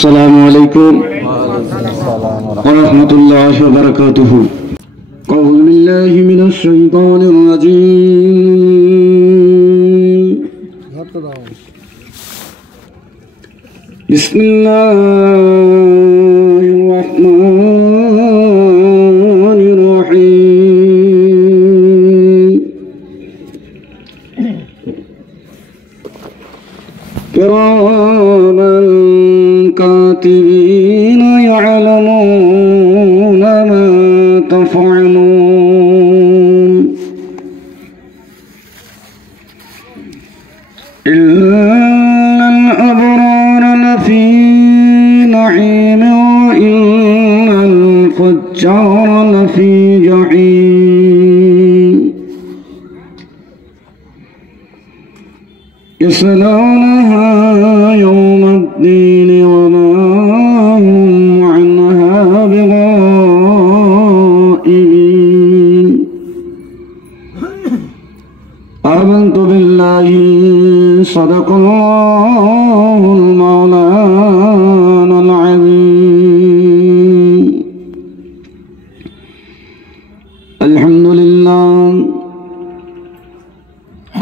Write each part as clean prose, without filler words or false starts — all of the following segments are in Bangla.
السلام عليكم ورحمة الله وبركاته. أعوذ بالله من الشيطان الرجيم. بسم الله الرحمن الرحيم. كراما كاتبين يعلمون ما تفعلون. إن الأبرار لفي نعيم وإن الفجار لفي جحيم يصلونها يوم الدين وما هم عنها بغائبين. آمنت بالله صدق الله المولانا العظيم.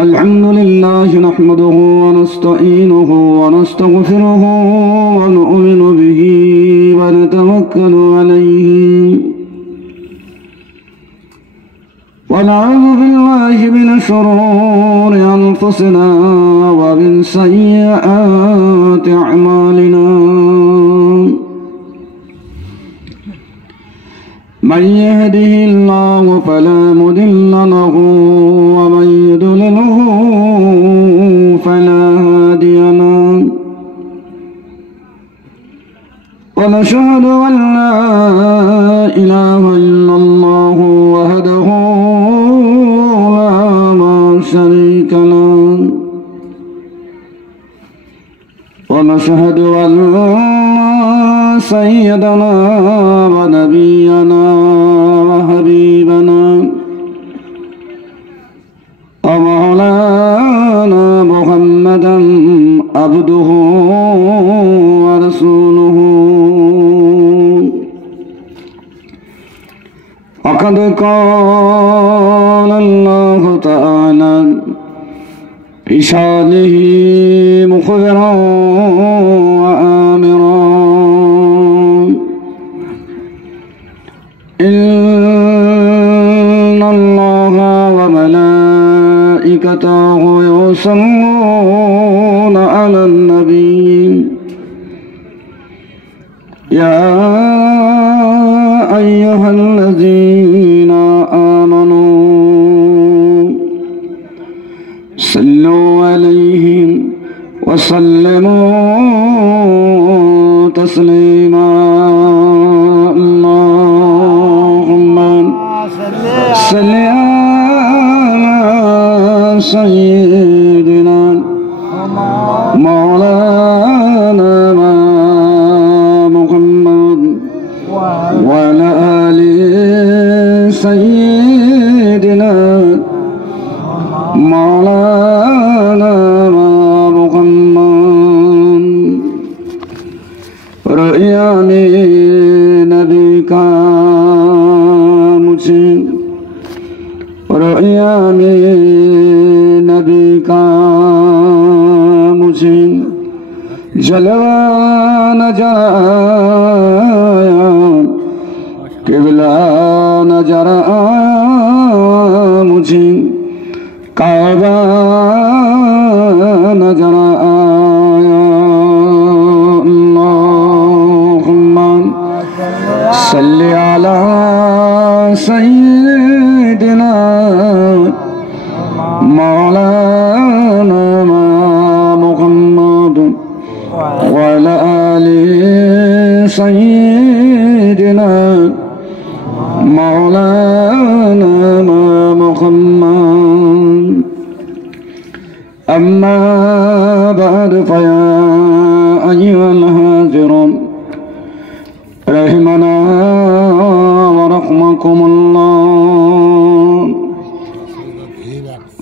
الحمد لله نحمده ونستعينه ونستغفره ونؤمن به ونتوكل عليه ونعوذ بالله من شرور أنفسنا ومن سيئات أعمالنا. من يهده الله فلا مضل له ومن يضلله فلا هادي له. ونشهد أن لا إله إلا الله وحده لا شريك له. ونشهد أن سيدنا ونبينا وحبيبنا ومولانا محمدا عبده ورسوله. وقد قال الله تعالى في شانه مخبرا وآمرا: إن الله وملائكته يصلون على النبي يا أيها الذين آمنوا صلوا عليه وسلموا تسليما. اللهم صل على سيدنا مولانا محمد وعلى آل سيدنا مولانا محمد. رؤيان نبی کا مجھے رؤیان نبی کا مجھے جلوہ نظر آیا، قبلہ نظر آیا مجھے، کعبہ نظر آیا. اللہم صلی علی سیدنا مولانا محمد وعلى آل سيدنا مولانا محمد. أما بعد فيا أيها الحاضرون رحمنا ورحمكم الله.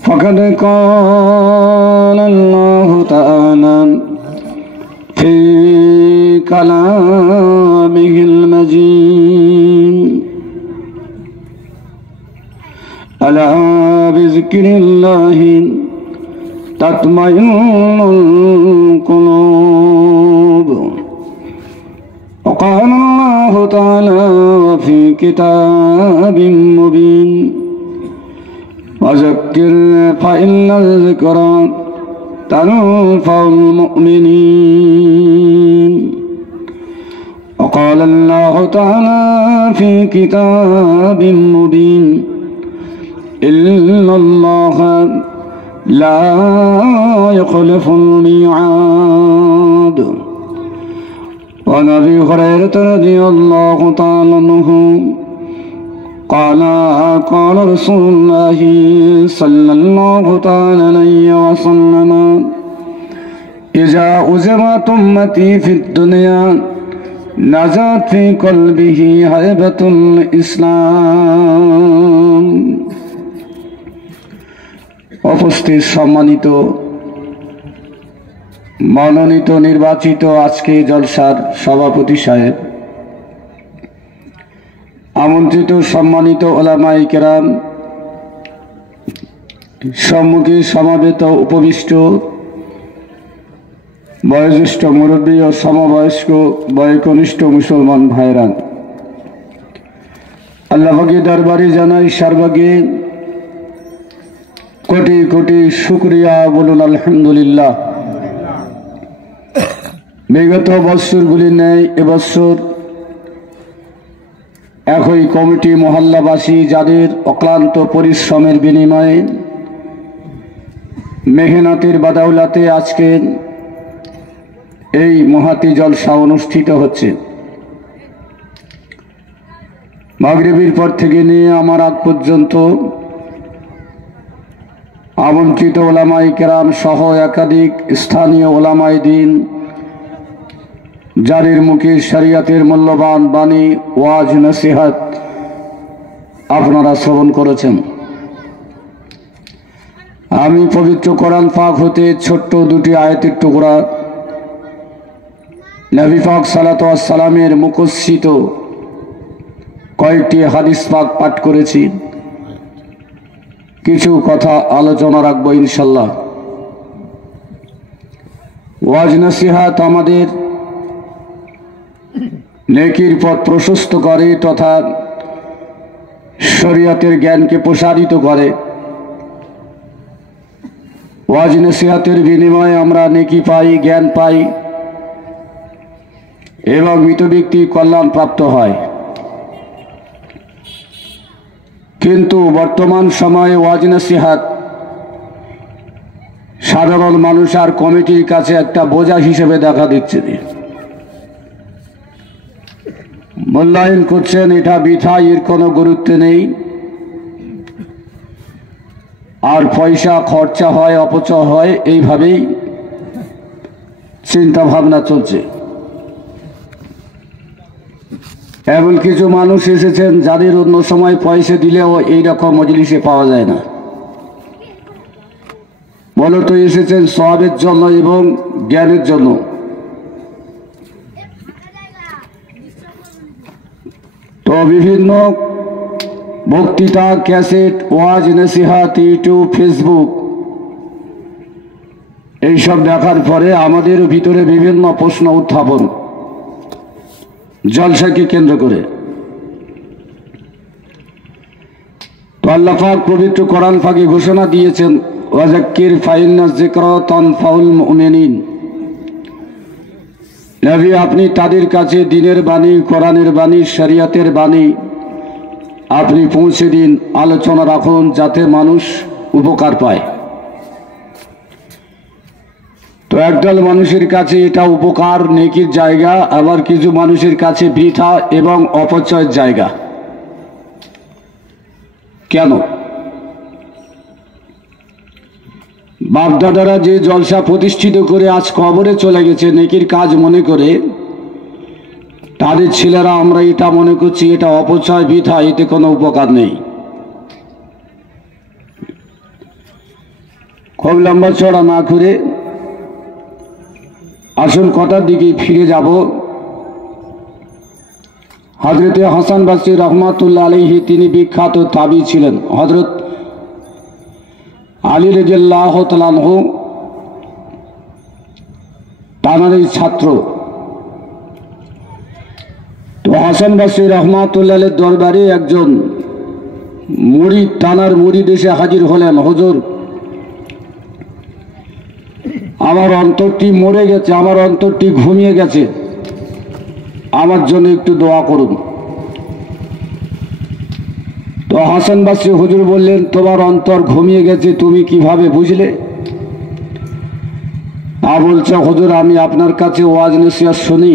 فقد قال الله تعالى في كلامه المجيد ألا بذكر الله تطمئن القلوب وقال الله تعالى في كتاب مبين وذكر فإن الذكرى تنفع المؤمنين وقال الله تعالى في كتاب مبين إن الله لا يخلف الميعاد وعن أبي هريرة رضي الله تعالى عنه قال قال رسول الله صلى الله تعالى عليه وسلم إذا أزمت أمتي في الدنيا نزعت في قلبه هيبة الإسلام উপস্থিত সম্মানিত মনোনীত নির্বাচিত আজকে জলসার সভাপতি সাহেব, আমন্ত্রিত সম্মানিত ওলামায়ে কেরাম, সম্মুখে সমাবেত উপবিষ্ট বয়োজ্যেষ্ঠ মুরব্বী ও সমবয়স্ক বয়োকনিষ্ঠ মুসলমান ভাইরা, আল্লাহ পাকের দরবারে জানাই সর্বাগে কোটি কোটি শুকরিয়া, বলুন আলহামদুলিল্লাহ। বিগত বৎসরগুলি ন্যায় এবছর একই কমিটি মহল্লাবাসী যাদের অক্লান্ত পরিশ্রমের বিনিময়ে মেহনতের বাদাউলাতে আজকে এই মহাতি জলসা অনুষ্ঠিত হচ্ছে। মাগরিবের পর থেকে নিয়ে আমার আগ পর্যন্ত আমন্ত্রিত ওলামায়ে কেরাম সহ একাধিক স্থানীয় ওলামায়ে দ্বীন যাদের মুখে শরিয়তের মূল্যবান বাণী ওয়াজ নসিহত আপনারা শ্রবণ করেছেন, আমি পবিত্র কোরআন পাক হতে ছোট্ট দুটি আয়াতের টুকরা নবী পাক সাল্লাল্লাহু আলাইহি সাল্লামের মুখস্থিত কয়েকটি হাদিস পাক পাঠ করেছি। কিছু কথা আলোচনা রাখবো ইনশাল্লাহ। ওয়াজ নসিহত আমাদের নেকির পথ প্রশস্ত করে তথা শরীয়তের জ্ঞানকে প্রসারিত করে। ওয়াজ নসিহতের বিনিময়ে আমরা নেকি পাই, জ্ঞান পাই এবং মৃত ব্যক্তি কল্যাণ প্রাপ্ত হয়। কিন্তু বর্তমান সময়ে ওয়াজ নসিহত সাধারণ মানুষ আর কমিটির কাছে একটা বোঝা হিসেবে দেখা দিচ্ছে, মূল্যায়ন করছেন এটা বৃথা, এর কোনো গুরুত্ব নেই, আর পয়সা খরচা হয়, অপচয় হয়, এইভাবেই চিন্তা ভাবনা চলছে। এমন কিছু মানুষ এসেছেন যাদের অন্য সময় পয়সা দিলেও এইরকম মজলিসে পাওয়া যায় না। মূলত এসেছেন সওয়াবের জন্য এবং জ্ঞানের জন্য। তো বিভিন্ন বক্তৃতা, ক্যাসেট, ওয়াজ নসিহত, ইউটিউব, ফেসবুক এইসব দেখার পরে আমাদের ভিতরে বিভিন্ন প্রশ্ন উত্থাপন জলসাকে কেন্দ্র করে। তো আল্লাহ পাক পবিত্র কোরআন পাকে ঘোষণা দিয়েছেন, ওয়াযাক্কির ফাইন্না যিকরা তানফাউল মুমিনিন। নবী, আপনি তাদের কাছে দ্বীনের বাণী, কোরআনের বাণী, শরীয়তের বাণী আপনি পৌঁছে দিন, আলোচনা রাখুন যাতে মানুষ উপকার পায়। তো একদল মানুষের কাছে এটা উপকার, নেকির জায়গা, আবার কিছু মানুষের কাছে বৃথা এবং অপচয়ের জায়গা। কেন? বাপদাদারা যে জলসা প্রতিষ্ঠিত করে আজ কবরে চলে গেছে নেকির কাজ মনে করে, তাদের ছেলেরা আমরা এটা মনে করছি এটা অপচয়, বৃথা, এতে কোনো উপকার নেই। খুব লম্বা চড়া না করে আসল কথার দিকে ফিরে যাব। হযরতে হাসান বসরি রহমাতুল্লাহ আলাইহি তিনি বিখ্যাত তাবি ছিলেন। হযরত আলী রাদিয়াল্লাহু তাআলা আনহু তানারই ছাত্র। তো হাসান বসরি রহমাতুল্লাহ আলাইহির দরবারে একজন মুরিদ, তানার মুরিদ এসে হাজির হলেন, হুজুর আমার অন্তরটি মরে গেছে, আমার অন্তরটি ঘুমিয়ে গেছে, আমার জন্য একটু দোয়া করুন। তো হাসান বসরি হুজুর বললেন, তোমার অন্তর ঘুমিয়ে গেছে তুমি কিভাবে বুঝলে? বলছে, হুজুর আমি আপনার কাছে ওয়াজ নসিহত শুনি,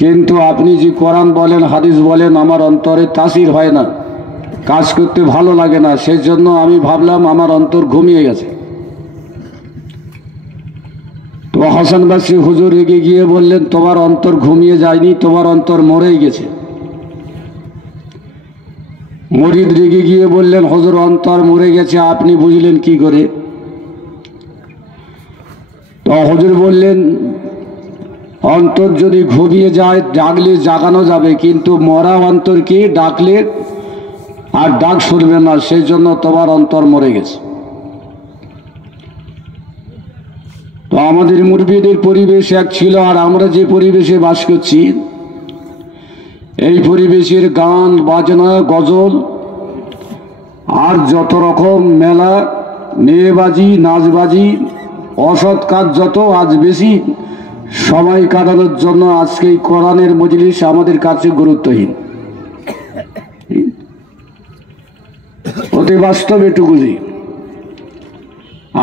কিন্তু আপনি যে কোরআন বলেন হাদিস বলেন আমার অন্তরে তাসির হয় না, কাজ করতে ভালো লাগে না, সেই জন্য আমি ভাবলাম আমার অন্তর ঘুমিয়ে গেছে। তো হাসান বসরি হুজুর রেগে গিয়ে বললেন, তোমার অন্তর ঘুমিয়ে যায়নি, তোমার অন্তর মরেই গেছে। মুরিদ রেগে গিয়ে বললেন, হুজুর অন্তর মরে গেছে আপনি বুঝলেন কি করে? তো হুজুর বললেন, অন্তর যদি ঘুমিয়ে যায় ডাকলে জাগানো যাবে, কিন্তু মরা অন্তরকে ডাকলে আর ডাক শুনবে না, সেই জন্য তোমার অন্তর মরে গেছে। তো আমাদের মুরব্বিদের পরিবেশ এক ছিল, আর আমরা যে পরিবেশে বাস করছি এই পরিবেশের গান বাজনা গজল আর যত রকম মেলা মেয়েবাজি নাচবাজি অসৎ কাজ যত আজ বেশি সময় কাটানোর জন্য আজকে এই কোরআনের মজলিস আমাদের কাছে গুরুত্বহীন। অতি বাস্তব এটুকুই।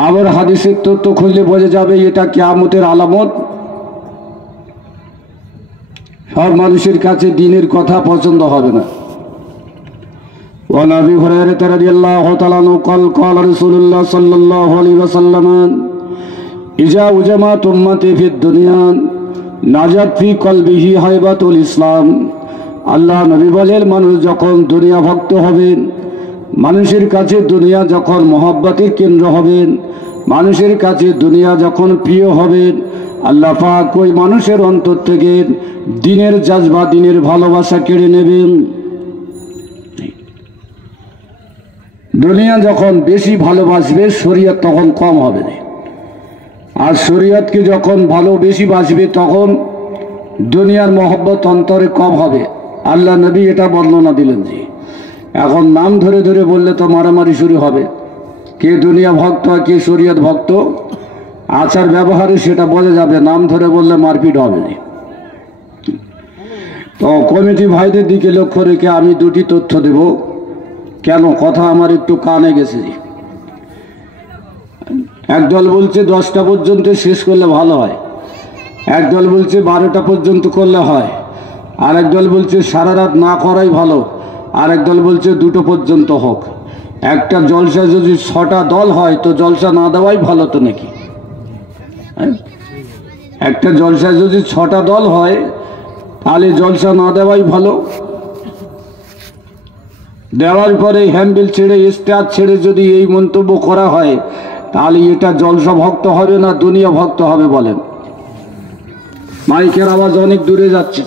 আবার হাদিসের তথ্য খুঁজলে বোঝা যাবে এটা কিয়ামতের আলামত। সব মানুষের কাছে দিনের কথা পছন্দ হবে না। وعن أبي هريرة رضي الله تعالى عنه قال قال رسول الله صلى الله عليه وسلم إذا وجمعت أمتي في الدنيا نجت في قلبه هيبة الإسلام। আল্লাহ নবী বলেন, মানুষ যখন দুনিয়া ভক্ত হবেন, মানুষের কাছে দুনিয়া যখন মহব্বতের কেন্দ্র হবেন, মানুষের কাছে দুনিয়া যখন প্রিয় হবেন, আল্লাহ পাক ওই মানুষের অন্তর থেকে দিনের জাজবা দিনের ভালোবাসা কেড়ে নেবেন। দুনিয়া যখন বেশি ভালোবাসবে শরীয়ত তখন কম হবে, আর শরীয়তকে যখন বেশি বাসবে তখন দুনিয়ার মহব্বত অন্তরে কম হবে। আল্লাহ নবী এটা বর্ণনা দিলেন। যে এখন নাম ধরে ধরে বললে তো মারামারি শুরু হবে, কে দুনিয়া ভক্ত আর কে শরীয়ত ভক্ত। আচার ব্যবহারে সেটা বোঝা যাবে, নাম ধরে বললে মারপিট হবে। তো কমিটি ভাইদের দিকে লক্ষ্য রেখে আমি দুটি তথ্য দেব। কেন কথা আমার একটু কানে গেছে। একদল বলছে 10টা পর্যন্ত শেষ করলে ভালো হয়, একদল বলছে 12টা পর্যন্ত করলে হয়, আর একদল বলছে সারা রাত না করাই ভালো, আর একদল বলছে 2টো পর্যন্ত হোক। একটা জলসা যদি 6টা দল হয় তো জলসা না দেওয়াই ভালো তো নাকি? একটা জলসা যদি 6টা দল হয় তাহলে জলসা না দেওয়াই ভালো। দেওয়ার পরে হ্যান্ডেল ছেড়ে ইস্তেহার ছেড়ে যদি এই মন্তব্য করা হয় তাহলে এটা জলসা ভক্ত হবে না দুনিয়া ভক্ত হবে বলেন? মাইকের আওয়াজ অনেক দূরে যাচ্ছে।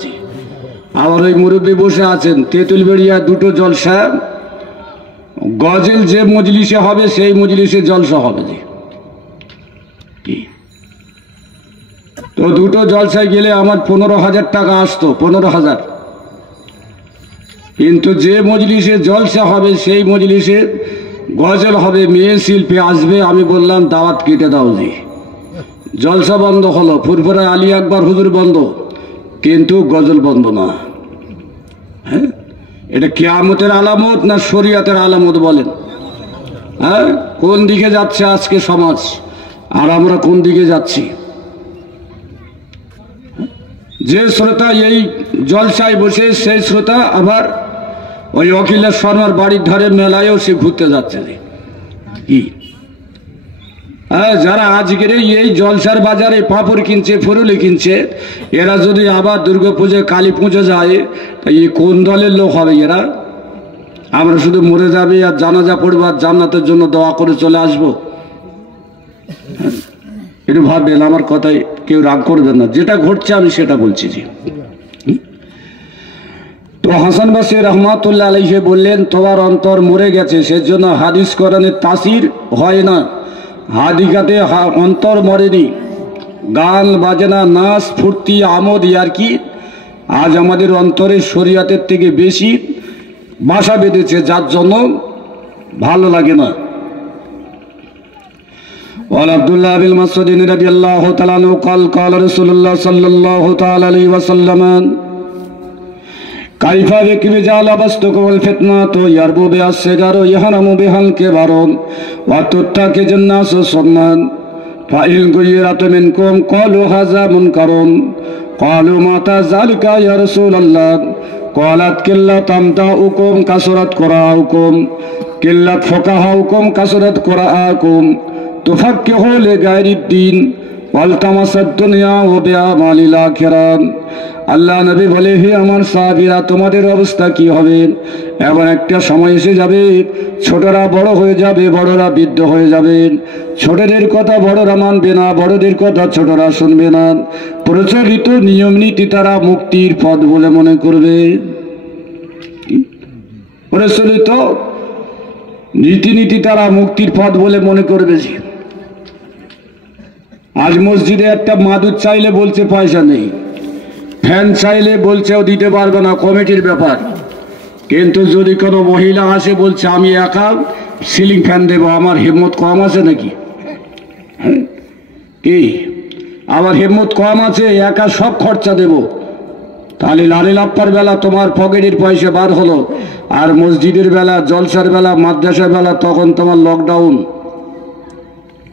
আবার ওই মুরব্বী বসে আছেন তেঁতুলবেড়িয়া 2টো জলসা, গজল যে মজলিসে হবে সেই মজলিসে জলসা হবে। তো 2টো জলসায় গেলে আমার 15,000 টাকা আসতো, 15,000। কিন্তু যে মজলিসে জলসা হবে সেই মজলিসে গজল হবে, মেয়ে শিল্পী আসবে। আমি বললাম দাওয়াত কেটে দাও জি। জলসা বন্ধ হলো, ফুরফুরা আলী আকবর হুজুর বন্ধ, কিন্তু গজল বন্ধ না। হ্যাঁ, এটা কিয়ামতের আলামত না শরীয়তের আলামত বলেন? হ্যাঁ, কোন দিকে যাচ্ছে আজকে সমাজ, আর আমরা কোন দিকে যাচ্ছি? যে শ্রোতা এই জলসায় বসে সেই শ্রোতা আবার ওই অখিলেশ শর্মার বাড়ির ধারে মেলায়ও সে ঘুরতে যাচ্ছে। কি যারা আজকের এই জলসার বাজারে পাঁপড় কিনছে ফুরুলি কিনছে, এরা যদি আবার দুর্গা পুজো কালী পুজো যায় এই কোন দলের লোক হবে এরা? আমরা শুধু মরে যাবে আর জানাজা পড়বো আর জান্নাতের জন্য দোয়া করে চলে আসবো। একটু ভাববেন, আমার কথায় কেউ রাগ করবেন না, যেটা ঘটছে আমি সেটা বলছি। জি, তো হাসান বসরি রহমাতুল্লাহ আলাইহি বললেন, তোমার অন্তর মরে গেছে, সেজন্য হাদিস কোরআনের তাসির হয় না। হাদিকাতে অন্তর মরেনি। গান বাজনা, নাচ, ফুর্তি, আমোদ, ইয়ারকি আজ আমাদের অন্তরে শরীয়তের থেকে বেশি বাসা বেঁধেছে, যার জন্য ভালো লাগে না। وعن عبد الله بن مسعود رضي الله تعالى عنه قال قال رسول الله صلى الله تعالى عليه وسلم كيف بكم جعل بستكم الفتنة يربو بها الشجر يحرم بها الكبر وتتخذ الناس صنما فإن غيرت منكم قالوا هذا منكر قالوا متى ذلك يا رسول الله قالت قلة تمتعكم كثرت قراءكم قلة فقهاؤكم كثرت قراءكم تفكه لغير الدين والتمس الدنيا وبأعمال الآخرة। আল্লাহ নবী বলে, হে আমার সাহাবীরা, তোমাদের অবস্থা কি হবে? এমন একটা সময় এসে যাবে, ছোটরা বড় হয়ে যাবে, বড়রা বৃদ্ধ হয়ে যাবে। ছোটদের কথা বড়রা মানবে না, বড়দের কথা ছোটরা শুনবে না। প্রচলিত নিয়ম নীতি তারা মুক্তির পথ বলে মনে করবে। প্রচলিত রীতিনীতি তারা মুক্তির পথ বলে মনে করবে। আজ মসজিদে একটা মাদুর চাইলে বলছে পয়সা নেই, ফ্যান চাইলে বলছেও দিতে পারবে না, কমিটির ব্যাপার। কিন্তু যদি কোনো মহিলা আসে বলছে আমি একা সিলিং ফ্যান দেবো, আমার হিম্মত কম আছে নাকি? কি আমার হিম্মত কম আছে একা সব খরচা দেব? তাহলে লালি লাপ্পার বেলা তোমার পকেটের পয়সা বার হলো, আর মসজিদের বেলা, জলসার বেলা, মাদ্রাসার বেলা তখন তোমার লকডাউন।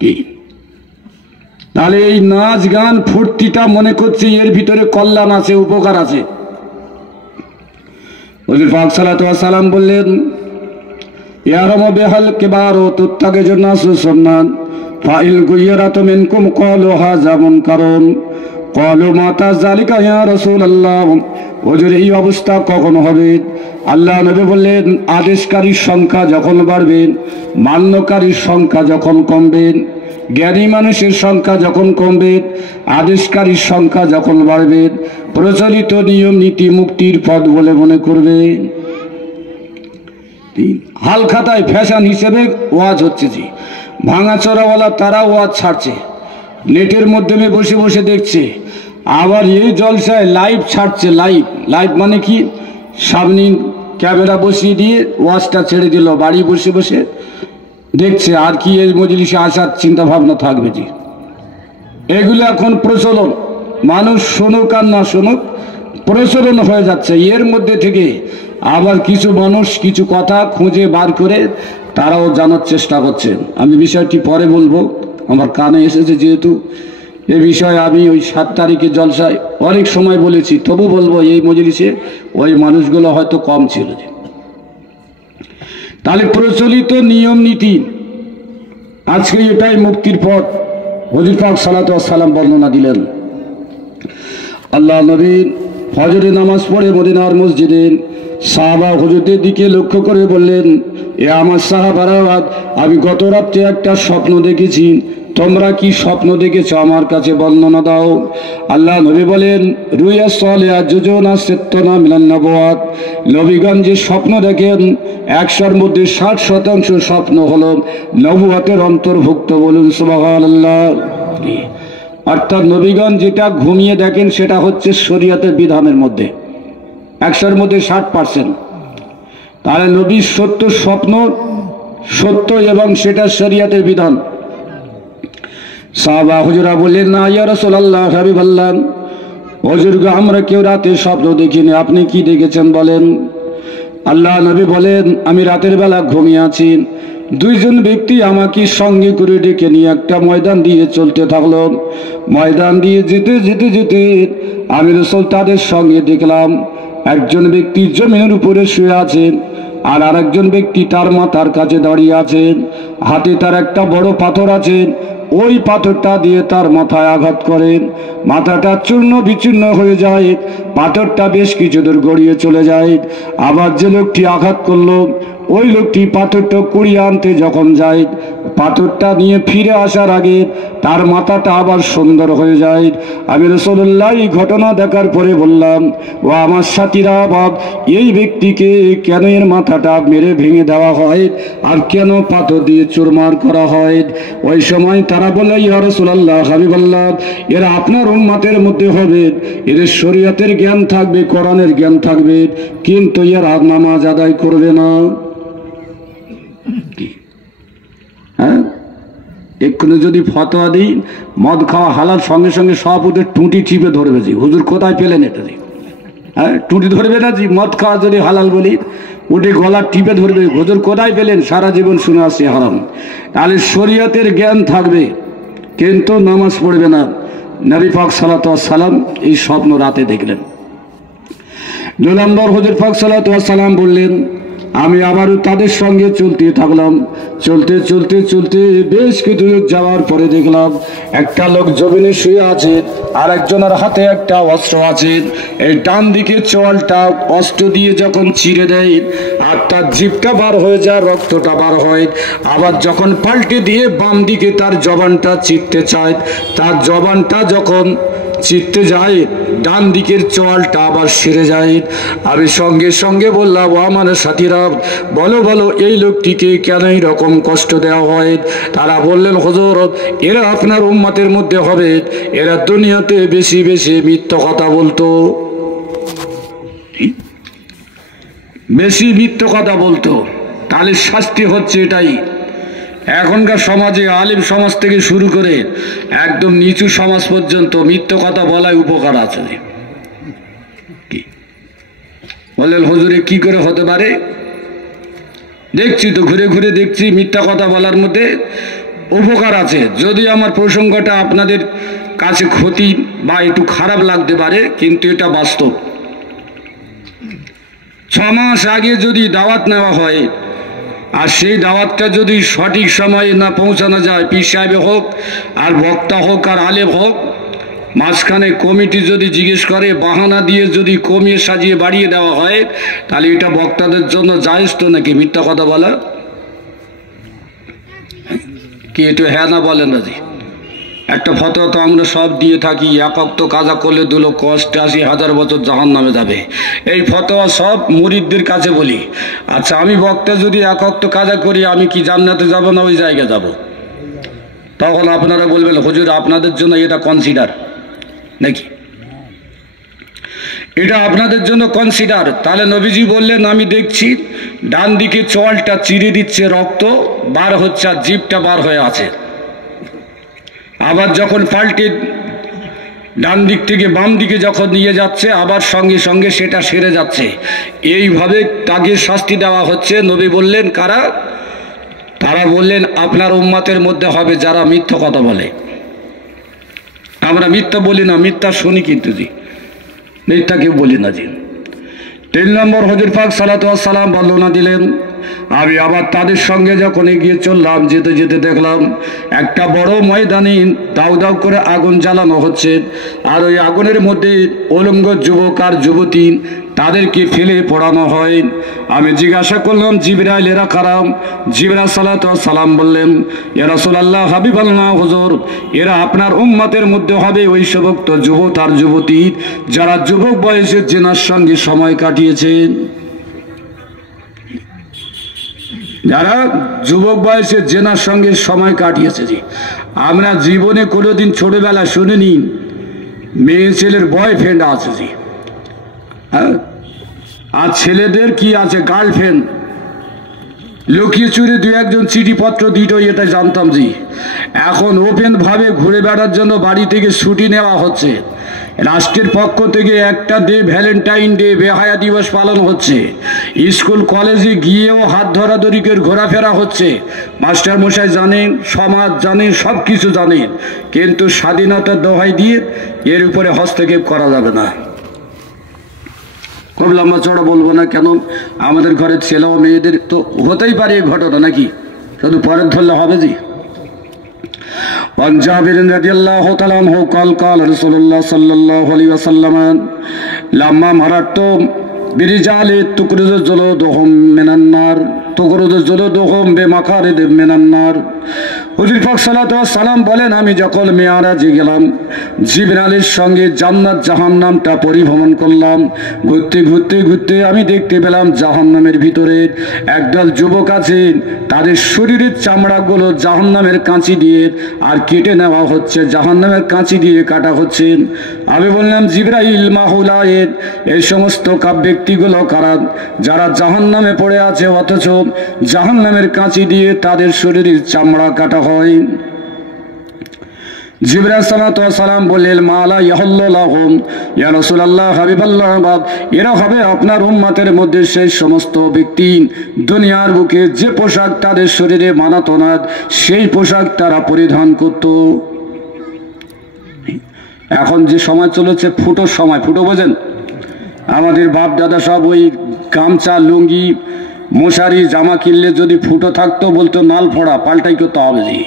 কি তাহলে এই নাচ গান ফুর্তিটা মনে করছি এর ভিতরে কল্যাণ আছে, উপকার আছে। হুজুর পাক সাল্লাল্লাহু আলাইহি ওয়াসাল্লাম বললেন, ইয়ারামু বিহাল কিবারু তুত্তাকিজু নাসু সুন্নাত ফাইল গুয়রাত মিনকুম ক্বালু হাযা মুনকারুন ক্বালু মাতা যালিকা ইয়া রাসূলুল্লাহ। হুজুর এই অবস্থা কখন হবে? আল্লাহ নবী বললেন, আদেশকারীর সংখ্যা যখন বাড়বে, মান্যকারীর সংখ্যা যখন কমবে, জ্ঞানী মানুষের সংখ্যা যখন কমবে, আদেশকারীর সংখ্যা যখন বাড়বে, প্রচলিত নিয়ম নীতি মুক্তির পথ বলে মনে করবে। হালখাতায় ফ্যাশন হিসেবে ওয়াজ হচ্ছে, যে ভাঙাচোরাওয়ালা তারা ওয়াজ ছাড়ছে, নেটের মাধ্যমে বসে বসে দেখছে। আবার এই জলসায় লাইভ ছাড়ছে। লাইভ লাইভ মানে কি? সামনে ক্যামেরা বসিয়ে দিয়ে ওয়াজটা ছেড়ে দিল, বাড়ি বসে বসে দেখছে। আর কি এই মজলিসে আসার চিন্তা ভাবনা থাকবে? যে এগুলো এখন প্রচলন, মানুষ শুনুক আর না শুনুক প্রচলন হয়ে যাচ্ছে। এর মধ্যে থেকে আবার কিছু মানুষ কিছু কথা খুঁজে বার করে তারাও জানার চেষ্টা করছে। আমি বিষয়টি পরে বলবো, আমার কানে এসেছে যেহেতু। এ বিষয়ে আমি ওই 7 তারিখে জলসায় অনেক সময় বলেছি, তবু বলবো এই মজলিসে ওই মানুষগুলো হয়তো কম ছিল। তাহলে প্রচলিত নিয়ম নীতি আজকে এটাই মুক্তির পথ। হুজুর পাক সাল্লাল্লাহু আলাইহি ওয়াসাল্লাম বর্ণনা দিলেন। আল্লাহ নবী ফজরের নামাজ পড়ে মদিনার মসজিদে সাহাবা হুজুরদের দিকে লক্ষ্য করে বললেন, এ আমার সাহাবারা, আমি গত রাত্রে একটা স্বপ্ন দেখেছি, তোমরা কি স্বপ্ন দেখেছো আমার কাছে বর্ণনা দাও। আল্লাহ নবী বলেন, রুয়া সালিহা যুজুনা সিত্তুনা মিনান নবুয়াত। নবীগণ যে স্বপ্ন দেখেন 100-র মধ্যে 60% স্বপ্ন হলো নবুয়াতের অন্তর্ভুক্ত। বলুন সুবহানাল্লাহ। অর্থাৎ নবীগণ যেটা ঘুমিয়ে দেখেন সেটা হচ্ছে শরীয়তের বিধানের মধ্যে। 100-র মধ্যে 60%। তাহলে নবীর সত্য স্বপ্ন সত্য এবং সেটা শরীয়তের বিধান। সাহাবা হুজুরা বললেন, না ইয়া রাসূলুল্লাহ, হাবিবাল্লাহ, হুজুর গো, আমরা কেউ রাতে স্বপ্ন দেখিনি, আপনি কি দেখেছেন বলেন। আল্লাহ নবী বলেন, আমি রাতের বেলা ঘুমিয়ে আছি, 2 জন ব্যক্তি আমাকে সঙ্গে করে ডেকে নিয়ে একটা ময়দান দিয়ে চলতে থাকলো। ময়দান দিয়ে যেতে যেতে যেতে আমি রাসূল তাদের সঙ্গে দেখলাম একজন ব্যক্তি জমিনের উপরে শুয়ে আছেন, আর আরেকজন ব্যক্তি তার মাথার কাছে দাঁড়িয়ে আছেন। হাতে তার একটা বড় পাথর আছে, ওই পাথরটা দিয়ে তার মাথায় আঘাত করেন, মাথাটা চূর্ণ বিচূর্ণ হয়ে যায়, পাথরটা বেশ কিছু দূর গড়িয়ে চলে যায়। আবার যে লোকটি আঘাত করলো ওই লোকটি পাথরটা কুড়িয়ে আনতে যখন যায়, পাথরটা নিয়ে ফিরে আসার আগে তার মাথাটা আবার সুন্দর হয়ে যায়। আমি রাসূলুল্লাহ এই ঘটনা দেখার পরে বললাম, ও আমার সাথীরা, বাপ, এই ব্যক্তিকে কেন এর মাথাটা মেরে ভেঙে দেওয়া হয় আর কেন পাথর দিয়ে চুরমার করা হয়? ওই সময় তারা বলে, ইয়া রাসূলুল্লাহ, হাবিবাল্লাহ, এরা আপনার উম্মতের মধ্যে হবে, এদের শরীয়তের জ্ঞান থাকবে, কোরআনের জ্ঞান থাকবে, কিন্তু এরা নামাজ আদায় করবে না। হ্যাঁ, এক্ষুনি যদি ফতোয়া দিই মদ খাওয়া হালাল, সঙ্গে সঙ্গে সব ওদের টুঁটি চিপে ধরবে জি, হুজুর কোথায় পেলেন এটা? হ্যাঁ, টুঁটি ধরবে না জি, মদ খাওয়া যদি হালাল বলি ওটি গলা টিপে ধরবে, হুজুর কোথায় পেলেন? সারা জীবন শুনে আসছে হারাম। তাহলে শরীয়তের জ্ঞান থাকবে কিন্তু নামাজ পড়বে না। নবী পাক সাল্লাল্লাহু আলাইহি সাল্লাম এই স্বপ্ন রাতে দেখলেন। 2 নম্বর, হুজুর পাক সাল্লাল্লাহু আলাইহি সাল্লাম বললেন, আমি আবারও তাদের সঙ্গে চলতে থাকলাম। চলতে চলতে চলতে বেশ কিছু যাওয়ার পরে দেখলাম একটা লোক জমিনে শুয়ে আছে, আর একজনের হাতে একটা অস্ত্র আছে। এই ডান দিকের চোয়ালটা অস্ত্র দিয়ে যখন চিরে দেয় আর তার জিভটা বার হয়ে যায়, রক্তটা বার হয়, আবার যখন পাল্টে দিয়ে বাম দিকে তার জবানটা চিরতে চায়, তার জবানটা যখন চিরতে যায় ডান দিকের চোয়ালটা আবার সেরে যায়। আমি সঙ্গে সঙ্গে বললাম, ও আমার সাথীরা, বলো বলো এই লোকটিকে কেন এরকম কষ্ট দেওয়া হয়? তারা বললেন, হুজুর, এরা আপনার উম্মতের মধ্যে হবে, এরা দুনিয়াতে বেশি বেশি মিথ্যা কথা বলতো, বেশি মিথ্যা কথা বলতো, তাহলে শাস্তি হচ্ছে এটাই। এখনকার সমাজে আলিম সমাজ থেকে শুরু করে একদম নিচু সমাজ পর্যন্ত মিথ্যা কথা বলায় উপকার আছে। কি বললেন হুজুরে, কি করে হতে পারে? দেখছি তো, ঘুরে ঘুরে দেখছি মিথ্যা কথা বলার মধ্যে উপকার আছে। যদি আমার প্রসঙ্গটা আপনাদের কাছে ক্ষতি বা একটু খারাপ লাগতে পারে, কিন্তু এটা বাস্তব। 6 মাস আগে যদি দাওয়াত নেওয়া হয় আর সেই দাওয়াতটা যদি সঠিক সময়ে না পৌঁছানো যায়, পীর সাহেব হোক আর বক্তা হোক আর আলেম হোক, মাঝখানে কমিটি যদি জিজ্ঞেস করে, বাহানা দিয়ে যদি কমিয়ে সাজিয়ে বাড়িয়ে দেওয়া হয়, তাহলে এটা বক্তাদের জন্য জায়েজ তো নাকি মিথ্যা কথা বলা? কি একটু হ্যাঁ না বলেন না? জি, একটা ফতোয়া তো আমরা সব দিয়ে থাকি, 1 ওয়াক্ত কাজা করলে 2,80,000 বছর জাহান্নামে যাবে। এই ফতোয়া সব মুরিদদের কাছে বলি। আচ্ছা, আমি বক্তা যদি 1 ওয়াক্ত কাজা করি, আমি কি জান্নাতে যাব না ওই জায়গায় যাব? তখন আপনারা বলবেন, হুজুর আপনাদের জন্য এটা কনসিডার নাকি? এটা আপনাদের জন্য কনসিডার। তাহলে নবীজি বললেন, আমি দেখছি ডান দিকে চোয়ালটা চিরে দিচ্ছে, রক্ত বার হচ্ছে আর জিভটা বার হয়ে আছে, আবার যখন পাল্টে ডান দিক থেকে বাম দিকে যখন নিয়ে যাচ্ছে আবার সঙ্গে সঙ্গে সেটা সেরে যাচ্ছে। এইভাবে তাকে শাস্তি দেওয়া হচ্ছে। নবী বললেন, কারা? তারা বললেন, আপনার উম্মতের মধ্যে হবে যারা মিথ্যা কথা বলে। আমরা মিথ্যা বলি না, মিথ্যা শুনি কিন্তু জি, মিথ্যা কেউ বলি না জি। 3 নম্বর, হুজুর পাক সাল্লাল্লাহু আলাইহি সাল্লাম বর্ণনা দিলেন, আমি আবার তাদের সঙ্গে যখন এগিয়ে চললাম, যেতে যেতে দেখলাম একটা বড় ময়দানে দাউ দাউ করে আগুন জ্বালানো হচ্ছে, আর ওই আগুনের মধ্যে উলঙ্গ যুবক আর যুবতী, তাদেরকে ফেলে পড়ানো হয়। আমি জিজ্ঞাসা করলাম, জিবরাইল এরা কারা? জিবরাইল সাল্লাল্লাহু আলাইহি সাল্লাম বললেন, ইয়া রাসূলুল্লাহ, হাবিবাল্লাহ, হুজুর, এরা আপনার উম্মতের মধ্যে হবে ওই সমস্ত যুবক আর যুবতী যারা যুবক বয়সে জিনার সঙ্গে সময় কাটিয়েছে। যারা যুবক বয়সে জেনার সঙ্গে সময় কাটিয়েছে। জি, আমরা জীবনে কোনোদিন ছোটবেলা শুনিনি মেয়ে ছেলের বয়ফ্রেন্ড আছে। জি, হ্যাঁ, আর ছেলেদের কি আছে? গার্লফ্রেন্ড। লুকিয়ে চুরি 2-1জন চিঠিপত্র দিত, এটা জানতাম। জি, এখন ওপেন ভাবে ঘুরে বেড়ার জন্য বাড়ি থেকে ছুটি নেওয়া হচ্ছে। রাষ্ট্রের পক্ষ থেকে একটা ডে, ভ্যালেন্টাইন ডে, বেহায়া দিবস পালন হচ্ছে। স্কুল কলেজে গিয়েও হাত ধরাধরি করে ঘোরাফেরা হচ্ছে। মাস্টার মশাই জানেন, সমাজ জানেন, সব কিছু জানেন, কিন্তু স্বাধীনতার দোহাই দিয়ে এর উপরে হস্তক্ষেপ করা যাবে না। খুব লম্বা চড়া বলবো না, কেন আমাদের ঘরের ছেলে ও মেয়েদের তো হতেই পারে এই ঘটনা, নাকি শুধু পরের ধরলে হবে? জি, عن جابر رضي الله تعالى عنه قال قال رسول الله صلى الله عليه وسلم لما مررت برجال تخرج جلودهم من النار তুগরুদু জুলুদুহুম বিমাকারিদিম মিনান নার। হুজুর পাক সাল্লাল্লাহু আলাইহি ওয়াসাল্লাম বলেন, আমি যখন মেরাজে গেলাম, জিবরাইলের সঙ্গে জান্নাত জাহান্নামটা পরিভ্রমণ করলাম। ঘুরতে ঘুরতে ঘুরতে আমি দেখতে পেলাম জাহান্নামের ভিতরে একদল যুবক আছে, তাদের শরীরের চামড়াগুলো জাহান্নামের কাঁচি দিয়ে আর কেটে নেওয়া হচ্ছে, জাহান্নামের কাঁচি দিয়ে কাটা হচ্ছে। আমি বললাম, জিবরাইল মাহুলায়েত, এই সমস্ত ব্যক্তিগুলো কারা, যারা জাহান্নামে পড়ে আছে অথচ জাহান্নামের কাঁচি দিয়ে তাদের শরীরের চামড়া কাটা হয়। জিবরাইল সাল্লাল্লাহু আলাইহি ওয়াসাল্লাম বললেন, মালা ইয়াহুল্লু লাহুম ইয়া রাসূলুল্লাহ, হাবিবাল্লাহ, এরা হবে আপনার উম্মতের মধ্যে সেই সমস্ত ব্যক্তি দুনিয়ার বুকে যে পোশাক তাদের শরীরে মানাতো না সেই পোশাক তারা পরিধান করত। এখন যে সময় চলেছে ফুটোর সময়, ফুটো বোঝেন? আমাদের বাপ দাদা সব ওই গামছা লুঙ্গি মশারি জামা কিনলে যদি ফুটো থাকতো বলতো নাল ফোড়া, পাল্টাই করতে হবে জি।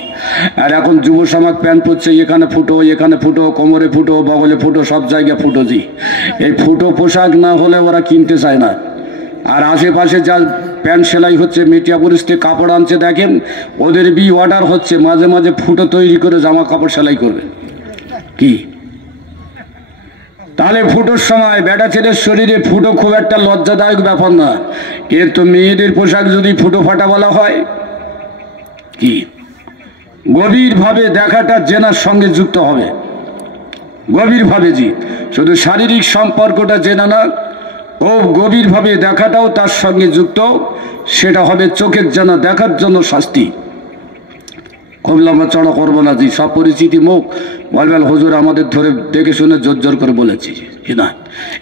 আর এখন যুব সমাজ প্যান্ট পরছে, এখানে ফুটো, এখানে ফুটো, কোমরে ফুটো, বগলে ফুটো, সব জায়গায় ফুটো জি। এই ফুটো পোশাক না হলে ওরা কিনতে চায় না। আর আশেপাশে যা প্যান্ট সেলাই হচ্ছে, মির্জাপুর থেকে কাপড় আনছে, দেখেন ওদের অর্ডার হচ্ছে, মাঝে মাঝে ফুটো তৈরি করে জামা কাপড় সেলাই করবে কি। তাহলে ফুটোর সময় বেটা ছেলের শরীরে ফুটো খুব একটা লজ্জাদায়ক ব্যাপার না, কিন্তু মেয়েদের পোশাক যদি ফুটো ফাটা বলা হয় কি, গভীরভাবে দেখাটা জেনার সঙ্গে যুক্ত হবে, গভীরভাবে জি, শুধু শারীরিক সম্পর্কটা জেনা না, ও গভীরভাবে দেখাটাও তার সঙ্গে যুক্ত, সেটা হবে চোখের জানা, দেখার জন্য শাস্তি। খুব লম্বা চড়া করবো না জি, সব পরিচিতি মুখ বলবেন হুজুর আমাদের ধরে দেখে শুনে জোর জোর করে বলেছি কি না,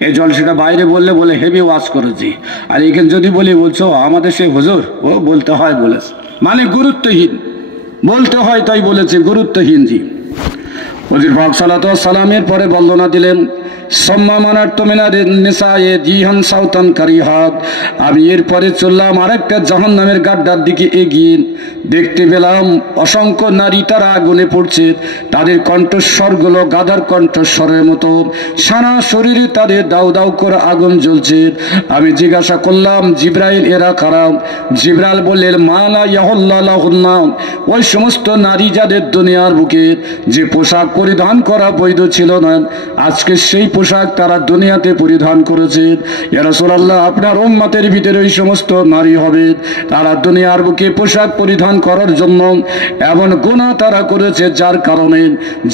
এই জল সেটা বাইরে বললে বলে হেভি ওয়াজ করেছি, আর এখানে যদি বলি বলছো আমাদের সেই হুজুর, ও বলতে হয় বলেছে, মানে গুরুত্বহীন, বলতে হয় তাই বলেছে, গুরুত্বহীন জি। হুজুর পাক সাল্লাল্লাহু আলাইহি ওয়াসাল্লামের পরে বর্ণনা দিলেন, আমি এরপরে চললাম আরেকটা জাহান্নামের গাড্ডার দিকে এগিয়ে, দেখতে পেলাম অসংখ্য নারী তারা আগুনে পড়ছে, তাদের কণ্ঠস্বরগুলো গাধার কণ্ঠস্বরের মতো, সারা শরীরে তাদের দাউ দাউ করে আগুন জ্বলছে। আমি জিজ্ঞাসা করলাম, জিবরাইল এরা কারা? জিবরাইল বললেন, মালা ইয়াহুল্লাহ লাহুন্না, ওই সমস্ত নারী যাদের দুনিয়ার বুকে যে পোশাক পরিধান করা বৈধ ছিল না, আজকে সেই পোশাক তারা দুনিয়াতে পরিধান করেছে। ইয়া রাসূলুল্লাহ, আপনার উম্মতের ভিতরে ওই সমস্ত নারী হবে, তারা দুনিয়ার বুকে পোশাক পরিধান করার জন্য এমন গুনাহ তারা করেছে যার কারণে